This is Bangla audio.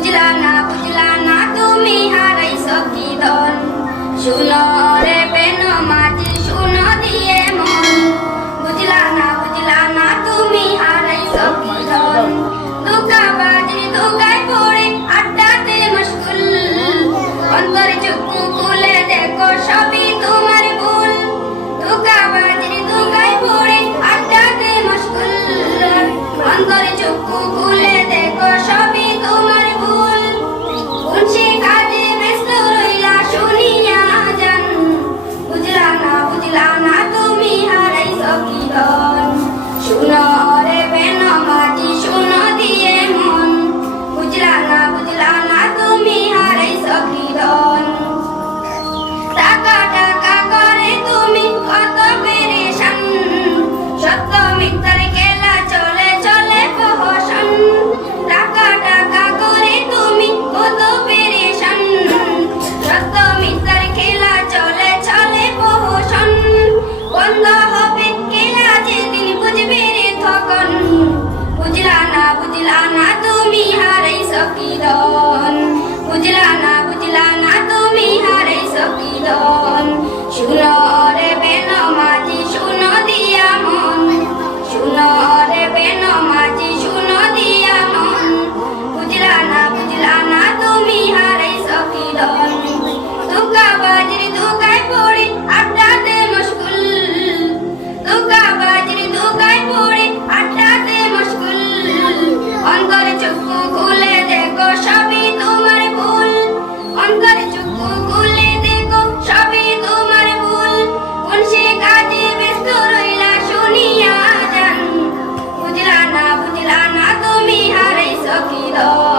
বুঝলা না তুমি হারাইছো কি ধন শুনো রে বেন মাঝি শুনো দিয়ে মন বুঝলা না তুমি হারাইছো কি ধন ধোঁকাবাজির ধোঁকায় পড়ে আড্ডাতে মশগুল অন্তরে চক্ষু খুলে দেখো সবই তোমার ভুল ধোঁকাবাজির ধোঁকায় পড়ে আড্ডাতে মশগুল অন্তরে চক্ষু খুলে দেখো সবই তোমার ভুল কোন সে কাজে ব্যস্ত রইলা শুনিয়া যান বুঝলা না তুমি হারাইছো কি ধন শুনো রে বেন মাঝি শুনো দিয়ে মন বুঝলা না তুমি হারাইছো কি ধন টাকা করে তুমি কত পেরেশান সত্য মিথ্যার খেলা চলে প্রহসন টাকা করে তুমি কত পেরেশান সত্য মিথ্যার খেলা চলে প্রহসন বন্ধ হবে খেলা যেদিন বুঝবে রে তখন বুঝলা না তুমি হারাইছো কি ধন বুঝলা না তুমি হারাইছো কি ধন শুনো রে বেন মাঝি শুনো দিয়া মন শুনো রে বেন মাঝি শুনো দিয়া মন বুঝলা না তুমি হারাইছো কি ধন ধোঁকাবাজির ধোঁকায় পড়ে আড্ডাতে মশগুল ধোঁকাবাজির ধোঁকায় পড়ে আড্ডাতে মশগুল অন্তরে চক্ষু খুলে দেখো সবই তোমার ভুল অন্তরে চক্ষু খুলে দেখো সবই তোমার ভুল কোন সে কাজে ব্যস্ত রইলা শুনিয়া যান বুঝলা না তুমি হারাইছো কি ধন